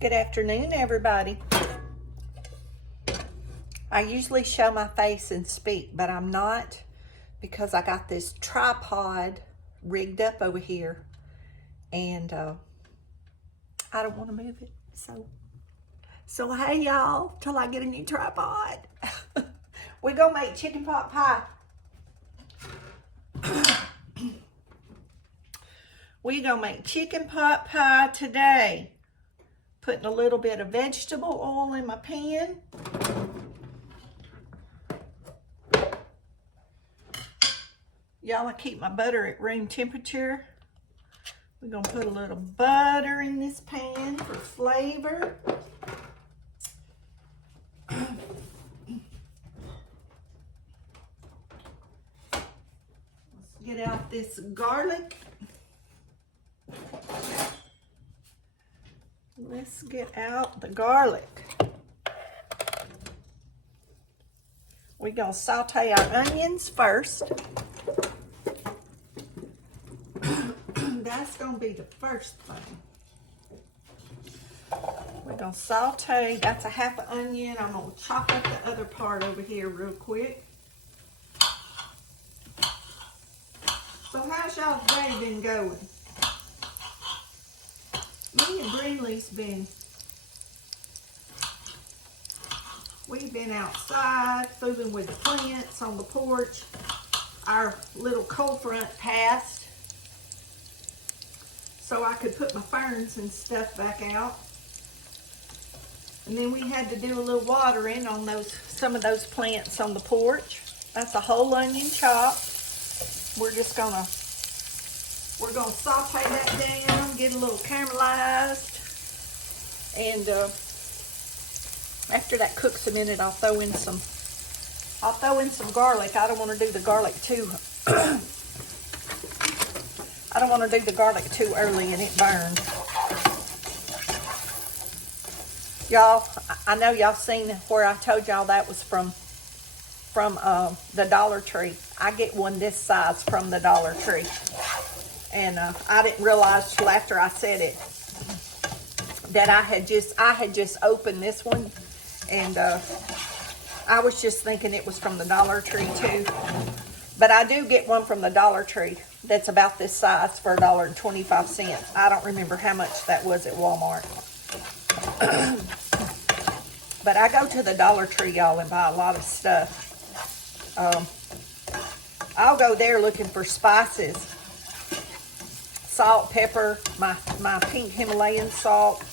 Good afternoon, everybody. I usually show my face and speak, but I'm not because I got this tripod rigged up over here and I don't want to move it. So hey y'all, till I get a new tripod. We're gonna make chicken pot pie. We're gonna make chicken pot pie today. Putting a little bit of vegetable oil in my pan. Y'all, I keep my butter at room temperature. We're gonna put a little butter in this pan for flavor. Let's get out this garlic. Let's get out the garlic. We're gonna saute our onions first. That's gonna be the first thing. We're gonna saute, that's a half an onion. I'm gonna chop up the other part over here real quick. So how's y'all's day been going? Me and Brindley's we've been outside fooling with the plants on the porch. Our little cold front passed, so I could put my ferns and stuff back out. And then we had to do a little watering on some of those plants on the porch. That's a whole onion chop. We're gonna saute that down, get a little caramelized, and after that cooks a minute, I'll throw in some garlic. I don't want to do the garlic too. I don't want to do the garlic too early and it burns. Y'all, I know y'all seen where I told y'all that was from the Dollar Tree. I get one this size from the Dollar Tree. And I didn't realize till after I said it that I had just opened this one, and I was just thinking it was from the Dollar Tree too. But I do get one from the Dollar Tree that's about this size for $1.25. I don't remember how much that was at Walmart. But I go to the Dollar Tree, y'all, and buy a lot of stuff. I'll go there looking for spices. Salt, pepper, my pink Himalayan salt,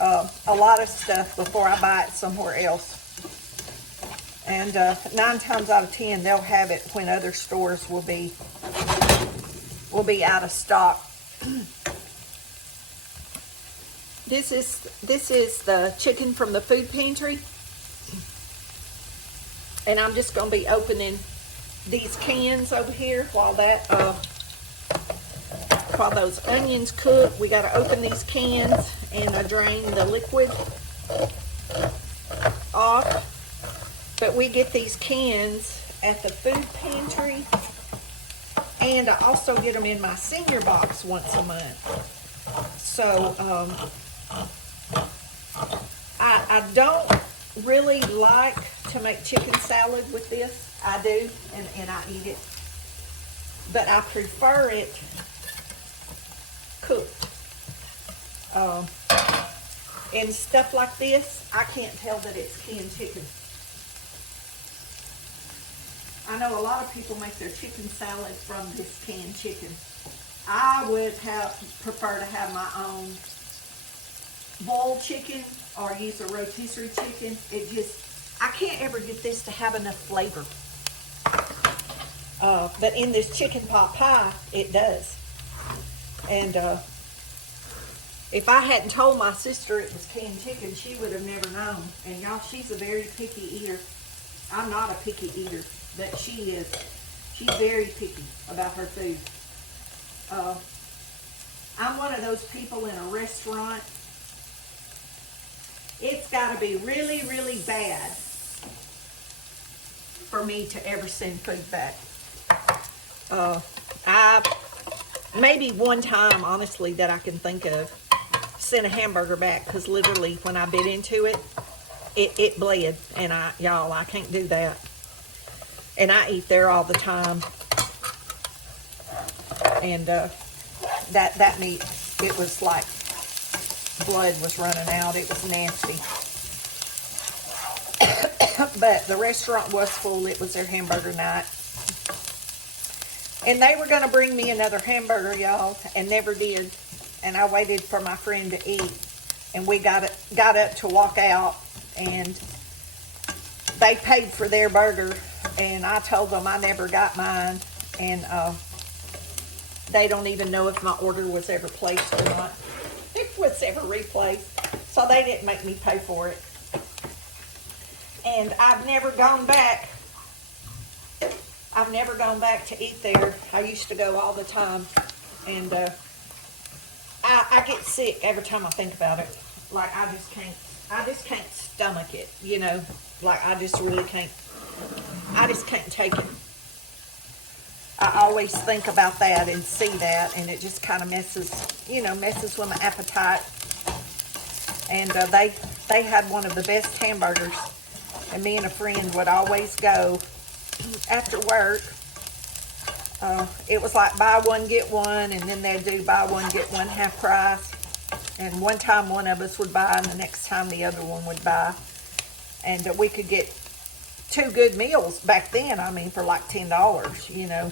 a lot of stuff before I buy it somewhere else. And 9 times out of 10, they'll have it when other stores will be out of stock. This is the chicken from the food pantry, and I'm just gonna be opening these cans over here while those onions cook. We got to open these cans and drain the liquid off. But we get these cans at the food pantry, and I also get them in my senior box once a month. So I don't really like to make chicken salad with this. I do, and I eat it, but I prefer it cooked. And stuff like this, I can't tell that it's canned chicken. I know a lot of people make their chicken salad from this canned chicken. I would prefer to have my own boiled chicken or use a rotisserie chicken. I can't ever get this to have enough flavor. But in this chicken pot pie, it does. And if I hadn't told my sister it was canned chicken, she would have never known. And y'all, she's a very picky eater. I'm not a picky eater, but she is. She's very picky about her food. I'm one of those people in a restaurant. It's got to be really, really bad for me to ever send food back. Maybe one time, honestly, that I can think of. sent a hamburger back because literally when I bit into it, it bled. And y'all, I can't do that. And I eat there all the time. And that meat, it was like blood was running out. It was nasty. But the restaurant was full. It was their hamburger night. And they were going to bring me another hamburger, y'all, and never did. And I waited for my friend to eat. And we got up to walk out, and they paid for their burger. And I told them I never got mine. And they don't even know if my order was ever placed or not. If it was ever replaced. So they didn't make me pay for it. And I've never gone back. I've never gone back to eat there. I used to go all the time. And I get sick every time I think about it. Like I just can't stomach it, you know. Like I just really can't. I just can't take it. I always think about that and see that, and it just kind of messes with my appetite. And they had one of the best hamburgers, and me and a friend would always go after work. It was like buy one, get one, and then they'd do buy one, get one half price. And one time one of us would buy, and the next time the other one would buy. And we could get 2 good meals back then, I mean, for like $10, you know.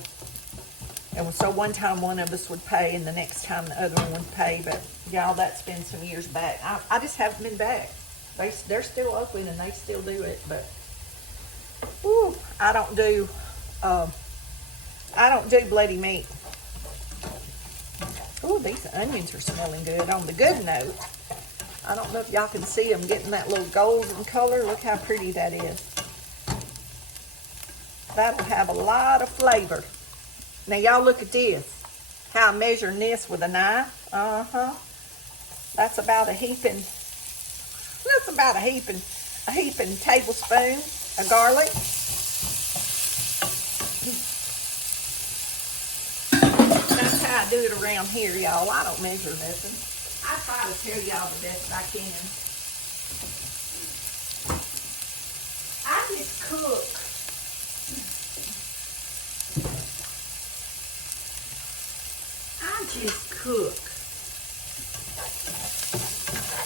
And so one time one of us would pay, and the next time the other one would pay. But, y'all, that's been some years back. I just haven't been back. They're still open, and they still do it. But, whew, I don't do bloody meat. Oh, these onions are smelling good. On the good note, I don't know if y'all can see them getting that little golden color. Look how pretty that is. That'll have a lot of flavor. Now, y'all look at this. How I'm measuring this with a knife. That's about a heaping tablespoon of garlic. That's how I do it around here, y'all. I don't measure nothing. I try to tell y'all the best I can. I just cook.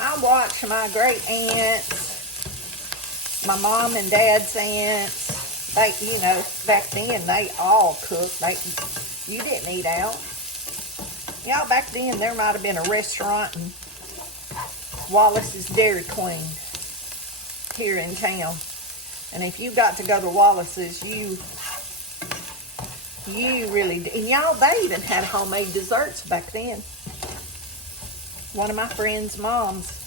I watch my great aunts, my mom and dad's aunts. They, you know, back then they all cooked. You didn't eat out. Y'all, back then there might have been a restaurant in Wallace's Dairy Queen here in town. And if you got to go to Wallace's, you really did. And y'all, they even had homemade desserts back then. One of my friends' moms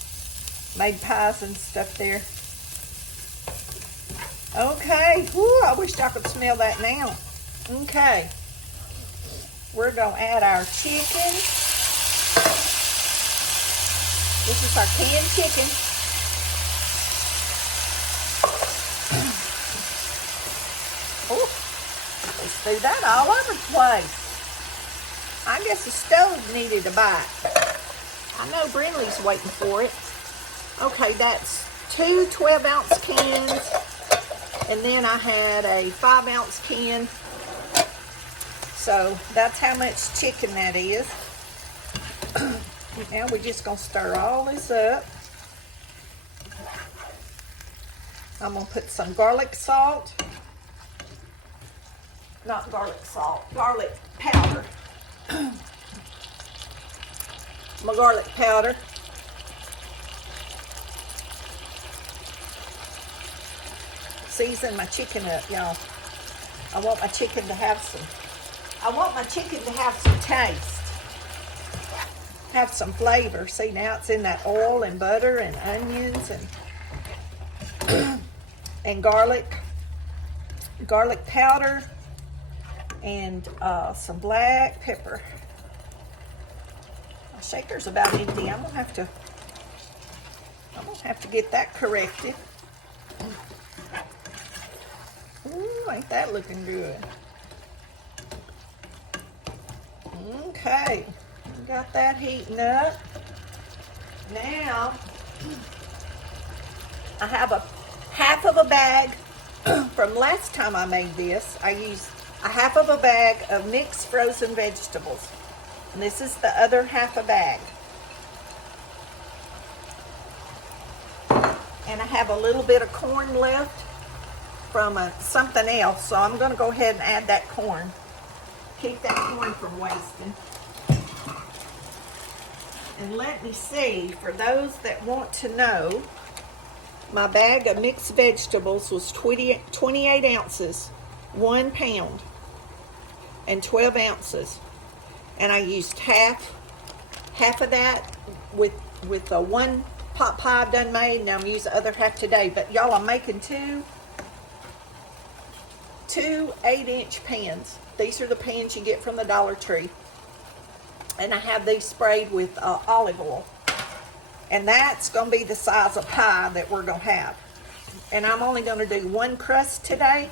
made pies and stuff there. Okay. Whew, I wish I could smell that now. Okay. We're going to add our chicken. This is our canned chicken. Oh, let's do that all over the place. I guess the stove needed a bite. I know Brinley's waiting for it. Okay, that's 2 12-ounce cans. And then I had a 5-ounce can. So that's how much chicken that is. Now we're just going to stir all this up. I'm going to put some garlic salt. Not garlic salt, garlic powder. My garlic powder. Season my chicken up, y'all. I want my chicken to have some taste. Have some flavor. See, now it's in that oil and butter and onions and and garlic powder and some black pepper. My shaker's about empty. I'm gonna have to get that corrected. Ooh, ain't that looking good? Okay, got that heating up. Now, I have a half of a bag from last time I made this. I used a half of a bag of mixed frozen vegetables. And this is the other half a bag. And I have a little bit of corn left from something else, so I'm going to go ahead and add that corn. Keep that corn from wasting. And let me see, for those that want to know, my bag of mixed vegetables was 28 ounces, 1 pound, and 12 ounces. And I used half of that with the one pot pie I've done made, and I'm using the other half today. But y'all, I'm making two 8-inch pans. These are the pans you get from the Dollar Tree. And I have these sprayed with olive oil. And that's going to be the size of pie that we're going to have. And I'm only going to do one crust today,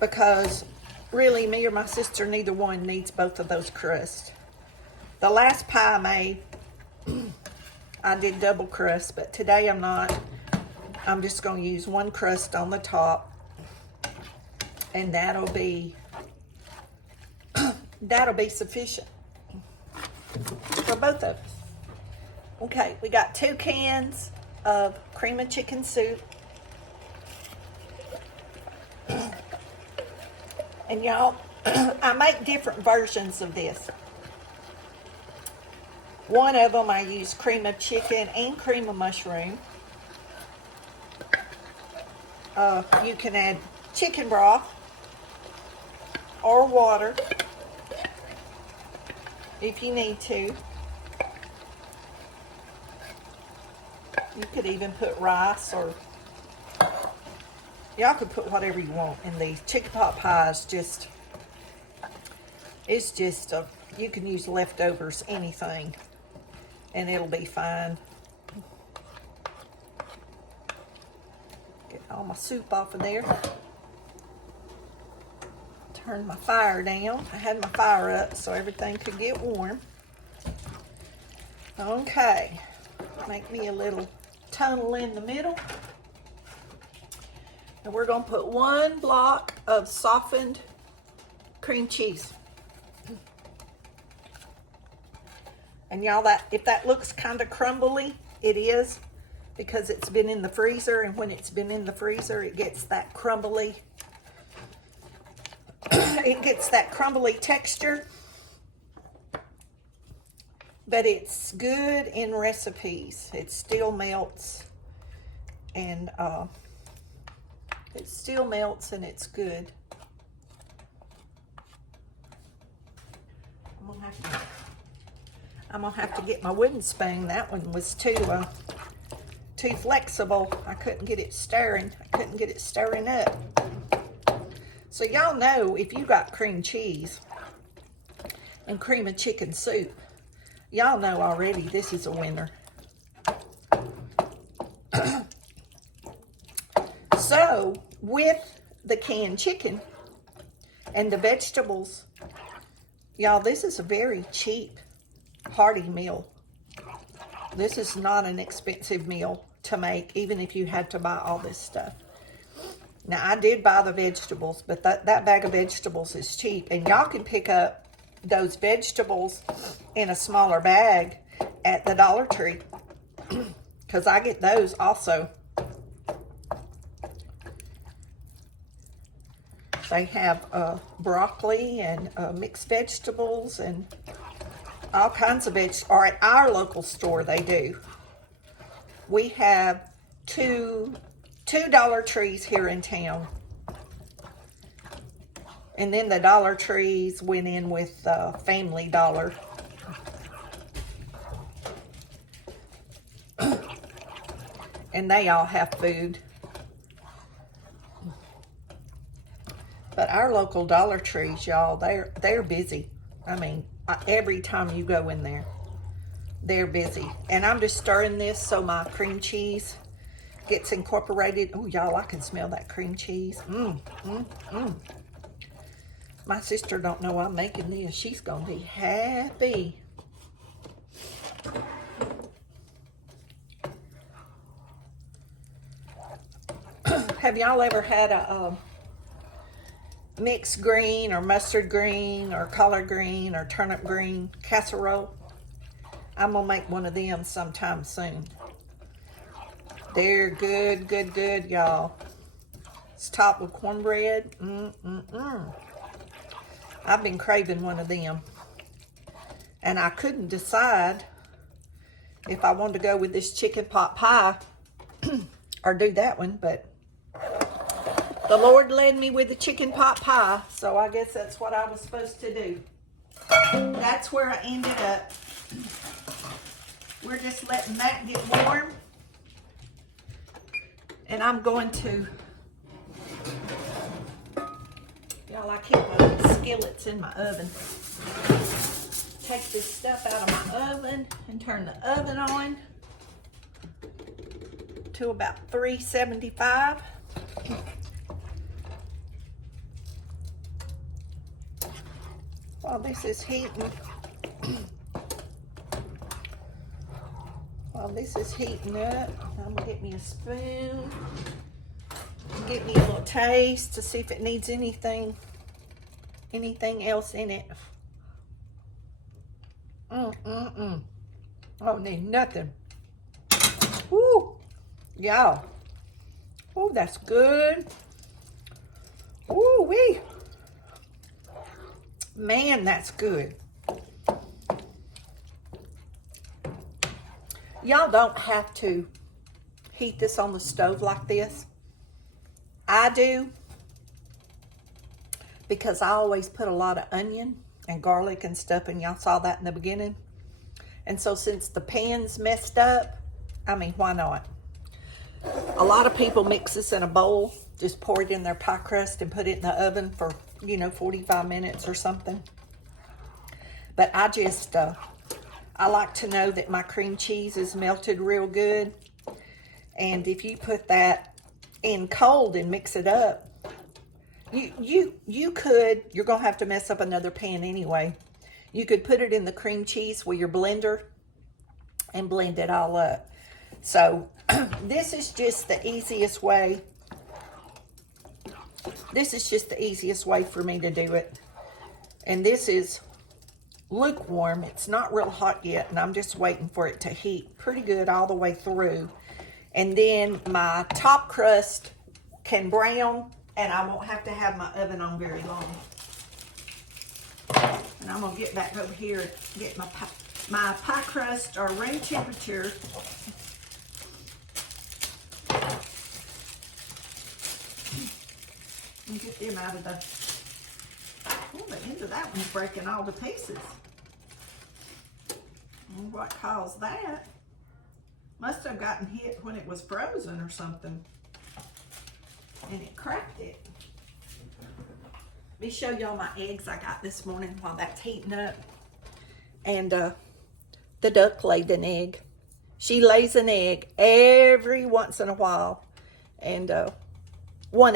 because really me or my sister, neither one needs both of those crusts. The last pie I made, I did double crust, but today I'm not. I'm just going to use one crust on the top, and that'll be sufficient for both of us. Okay, we got 2 cans of cream of chicken soup. And y'all, I make different versions of this. One of them I use cream of chicken and cream of mushroom. You can add chicken broth or water if you need to. You could even put rice, or y'all could put whatever you want in these. Chicken pot pie is just, you can use leftovers, anything, and it'll be fine. Get all my soup off of there. Turn my fire down. I had my fire up so everything could get warm. Okay, make me a little tunnel in the middle. And we're going to put 1 block of softened cream cheese. And y'all, if that looks kind of crumbly, it is, because it's been in the freezer, and when it's been in the freezer, it gets that crumbly. It gets that crumbly texture. But it's good in recipes. It still melts, and it's good. I'm gonna have to get my wooden spoon. That one was too flexible. I couldn't get it stirring. Up. So y'all know, if you got cream cheese and cream of chicken soup, y'all know already this is a winner. So with the canned chicken and the vegetables, y'all, this is a very cheap, hearty meal. This is not an expensive meal to make, even if you had to buy all this stuff. Now, I did buy the vegetables, but that bag of vegetables is cheap. And y'all can pick up those vegetables in a smaller bag at the Dollar Tree, because I get those also. They have broccoli and mixed vegetables and all kinds of vegetables. Or at our local store, they do. We have two Dollar Trees here in town. And then the Dollar Trees went in with Family Dollar. And they all have food. But our local Dollar Trees, y'all, they're busy. I mean, every time you go in there, they're busy. And I'm just stirring this so my cream cheese gets incorporated. Oh, y'all, I can smell that cream cheese. My sister don't know I'm making this. She's gonna be happy. Have y'all ever had a mixed green or mustard green or collard green or turnip green casserole? I'm gonna make one of them sometime soon. They're good, good, good, y'all. It's topped with cornbread. I've been craving one of them. And I couldn't decide if I wanted to go with this chicken pot pie or do that one, but the Lord led me with the chicken pot pie, so I guess that's what I was supposed to do. That's where I ended up. We're just letting that get warm. And I'm going to, y'all, I keep my skillets in my oven. Take this stuff out of my oven and turn the oven on to about 375. While this is heating, up, I'm gonna get me a spoon, get me a little taste to see if it needs anything else in it. I don't need nothing. Woo, y'all. Oh, that's good. Ooh wee. Man, that's good. Y'all don't have to heat this on the stove like this. I do, because I always put a lot of onion and garlic and stuff, and y'all saw that in the beginning. And so since the pan's messed up, I mean, why not? A lot of people mix this in a bowl, just pour it in their pie crust and put it in the oven for, 45 minutes or something. But I just, I like to know that my cream cheese is melted real good. And if you put that in cold and mix it up, you could, you're gonna have to mess up another pan anyway. You could put it in the cream cheese with your blender and blend it all up. So this is just the easiest way. This is just the easiest way for me to do it. And this is lukewarm. It's not real hot yet, and I'm just waiting for it to heat pretty good all the way through. And then my top crust can brown, and I won't have to have my oven on very long. And I'm gonna get back over here and get my pie crust or room temperature. And get them out of the, oh, the end of that one's breaking all to pieces. And what caused that? Must have gotten hit when it was frozen or something. And it cracked it. Let me show y'all my eggs I got this morning while that's heating up. And the duck laid an egg. She lays an egg every once in a while. And one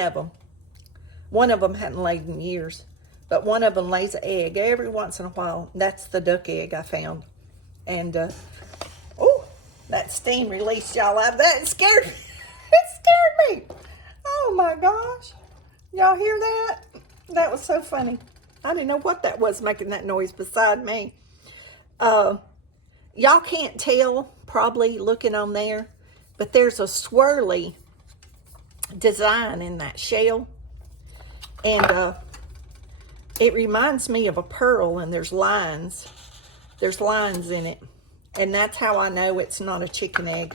of them hadn't laid in years, but one of them lays an egg every once in a while. That's the duck egg I found. And oh, that steam released y'all out of that. It scared me. It scared me. Oh my gosh. Y'all hear that? That was so funny. I didn't know what that was making that noise beside me. Y'all can't tell probably looking on there, but there's a swirly design in that shell. And it reminds me of a pearl, and there's lines. There's lines in it. And that's how I know it's not a chicken egg.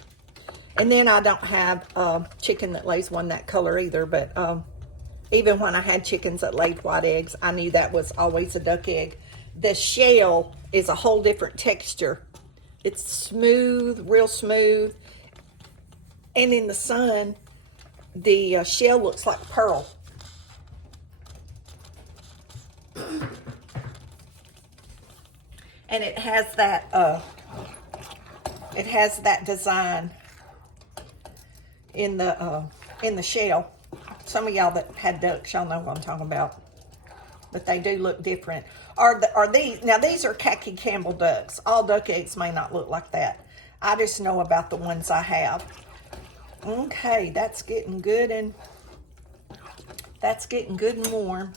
And then I don't have chicken that lays one that color either. But even when I had chickens that laid white eggs, I knew that was always a duck egg. The shell is a whole different texture. It's smooth, real smooth. And in the sun, the shell looks like pearl. And it has that design in the shell. Some of y'all that had ducks, y'all know what I'm talking about. But they do look different. Are these, now these are khaki Campbell ducks. All duck eggs may not look like that. I just know about the ones I have. Okay, that's getting good and That's getting good and warm.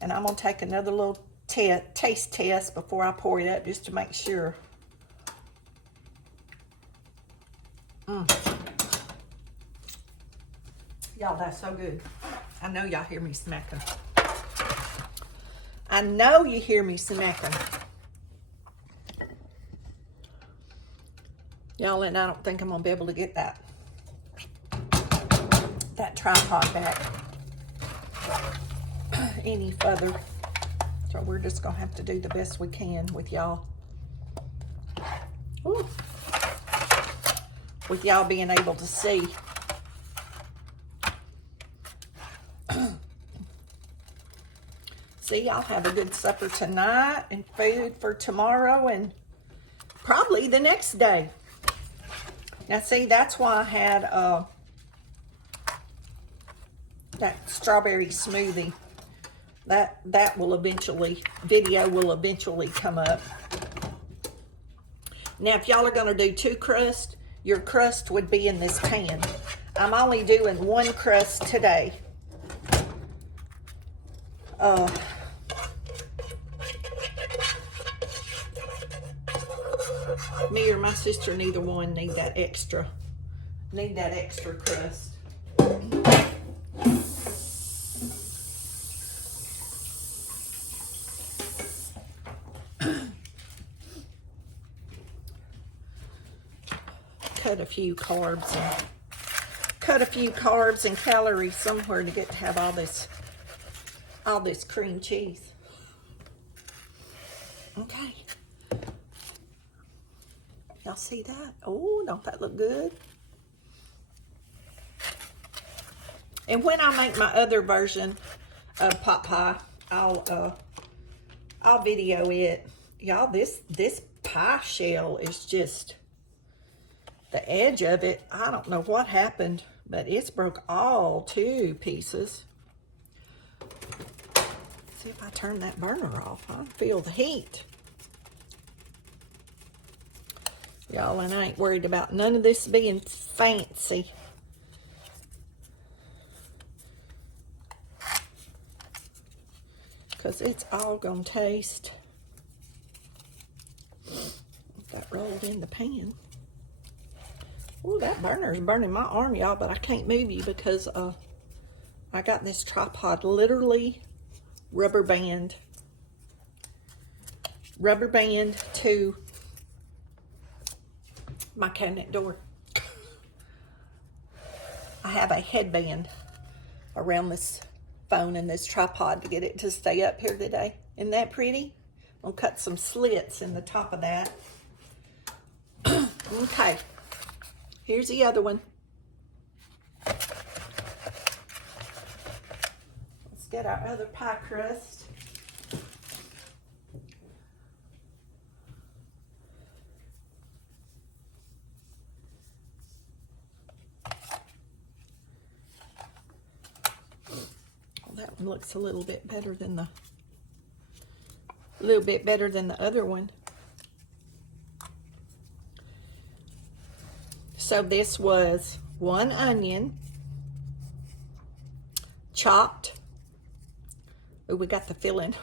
And I'm going to take another little taste test before I pour it up, just to make sure. Y'all, that's so good. I know y'all hear me smacking. I know you hear me smacking. Y'all, and I don't think I'm going to be able to get that tripod back any further. So we're just going to have to do the best we can with y'all. With y'all being able to see. See, I'll have a good supper tonight and food for tomorrow and probably the next day. Now, see, that's why I had that strawberry smoothie. That will eventually, video will eventually come up. Now, if y'all are going to do 2 crusts, your crust would be in this pan. I'm only doing 1 crust today. Me or my sister, neither one need that extra crust. Cut a few carbs and calories somewhere to get to have all this cream cheese. Okay. Y'all see that? Oh, don't that look good? And when I make my other version of pot pie, I'll video it. Y'all, this pie shell is just, the edge of it, I don't know what happened, but it's broke all to pieces. See if I turn that burner off. I feel the heat. Y'all, and I ain't worried about none of this being fancy. Because it's all going to taste. Got rolled in the pan. Oh, that burner is burning my arm, y'all, but I can't move you because I got this tripod literally rubber band to my cabinet door. I have a headband around this phone and this tripod to get it to stay up here today. Isn't that pretty? I'll cut some slits in the top of that. Okay, here's the other one. Let's get our other pie crust. That one looks a little bit better than the other one. So this was 1 onion, chopped. Oh, we got the filling.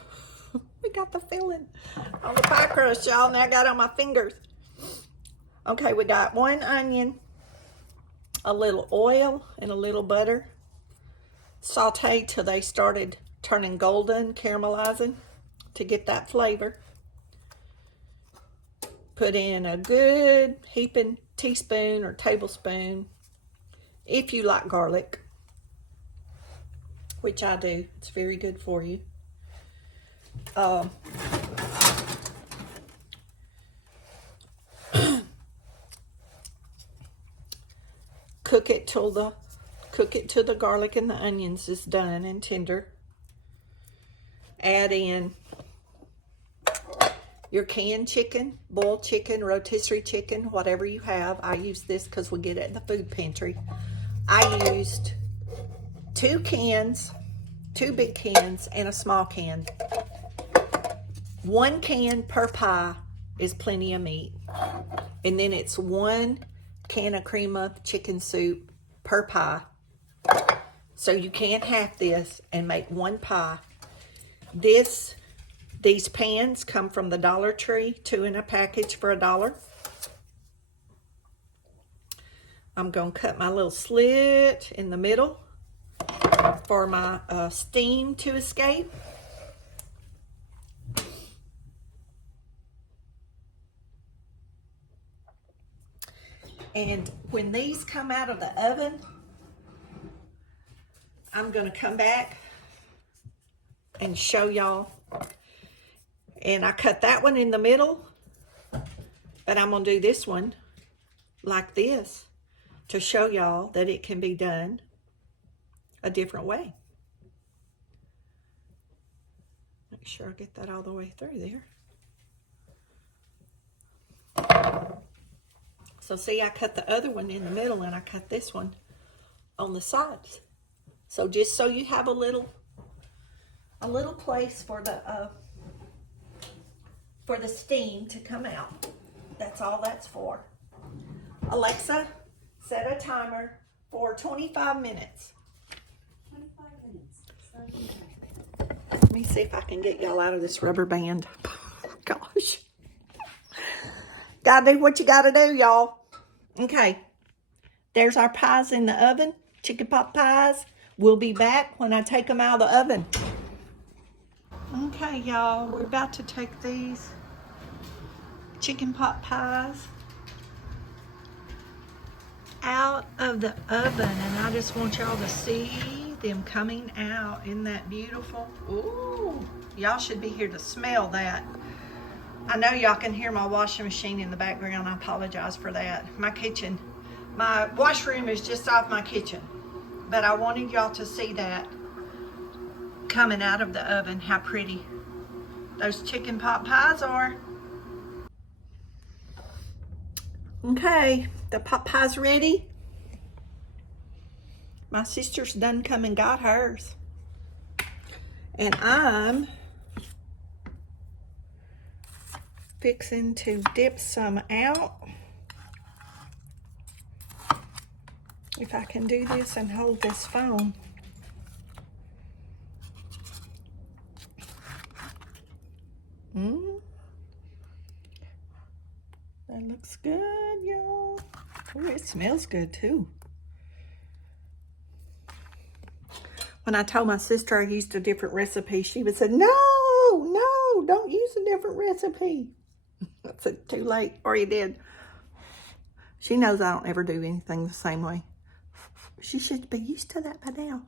We got the filling on the pie crust, y'all. Now I got it on my fingers. Okay, we got 1 onion, a little oil, and a little butter. Saute till they started turning golden, caramelizing to get that flavor. Put in a good heaping teaspoon or tablespoon, if you like garlic, which I do. It's very good for you. Cook it till the garlic and the onions is done and tender. Add in your canned chicken, boiled chicken, rotisserie chicken, whatever you have. I use this because we get it in the food pantry. I used 2 cans, 2 big cans, and a small can. 1 can per pie is plenty of meat. And then it's 1 can of cream of chicken soup per pie. So you can't half this and make one pie. These pans come from the Dollar Tree, 2 in a package for $1. I'm going to cut my little slit in the middle for my steam to escape. And when these come out of the oven, I'm going to come back and show y'all. And I cut that one in the middle, but I'm going to do this one like this to show y'all that it can be done a different way. Make sure I get that all the way through there. So see, I cut the other one in the middle and I cut this one on the sides. So just so you have a little place for the steam to come out. That's all that's for. Alexa, set a timer for 25 minutes. 25 minutes. Starting now. Let me see if I can get y'all out of this rubber band. Gosh. Gotta do what you gotta do, y'all. Okay. There's our pies in the oven. Chicken pot pies. We'll be back when I take them out of the oven. Okay, y'all. We're about to take these chicken pot pies out of the oven, and I just want y'all to see them coming out. Isn't that beautiful? Ooh, y'all should be here to smell that. I know y'all can hear my washing machine in the background. I apologize for that. My washroom is just off my kitchen, but I wanted y'all to see that coming out of the oven, how pretty those chicken pot pies are. Okay, the pot pie's ready. My sister's done come and got hers. And I'm fixing to dip some out. If I can do this and hold this phone. That looks good, y'all. Oh, it smells good too. When I told my sister I used a different recipe, she would say, no, don't use a different recipe. I said, too late, or you did. She knows I don't ever do anything the same way. She should be used to that by now.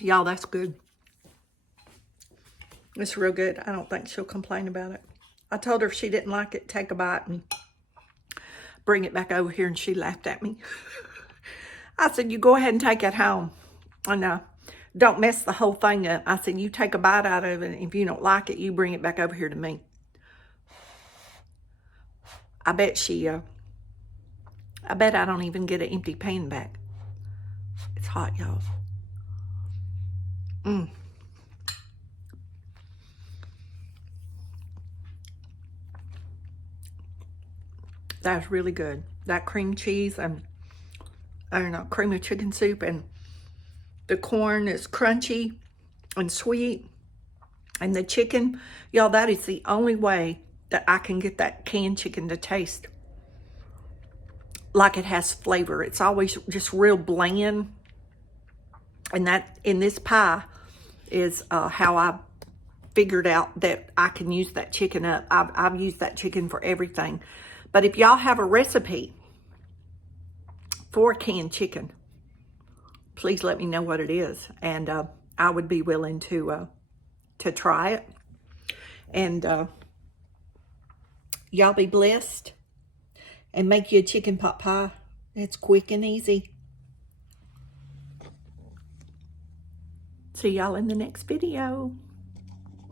Y'all, that's good. It's real good. I don't think she'll complain about it. I told her if she didn't like it, take a bite and bring it back over here, and she laughed at me. I said, you go ahead and take it home. And don't mess the whole thing up. I said, you take a bite out of it, and if you don't like it, you bring it back over here to me. I bet I don't even get an empty pan back. It's hot, y'all. That's really good. That cream cheese and, I don't know, cream of chicken soup, and the corn is crunchy and sweet. And the chicken, y'all, that is the only way that I can get that canned chicken to taste like it has flavor. It's always just real bland. And that, in this pie, is how I figured out that I can use that chicken up. I've used that chicken for everything. But if y'all have a recipe for canned chicken, please let me know what it is. And I would be willing to try it. And y'all be blessed. And make you a chicken pot pie. It's quick and easy. See y'all in the next video.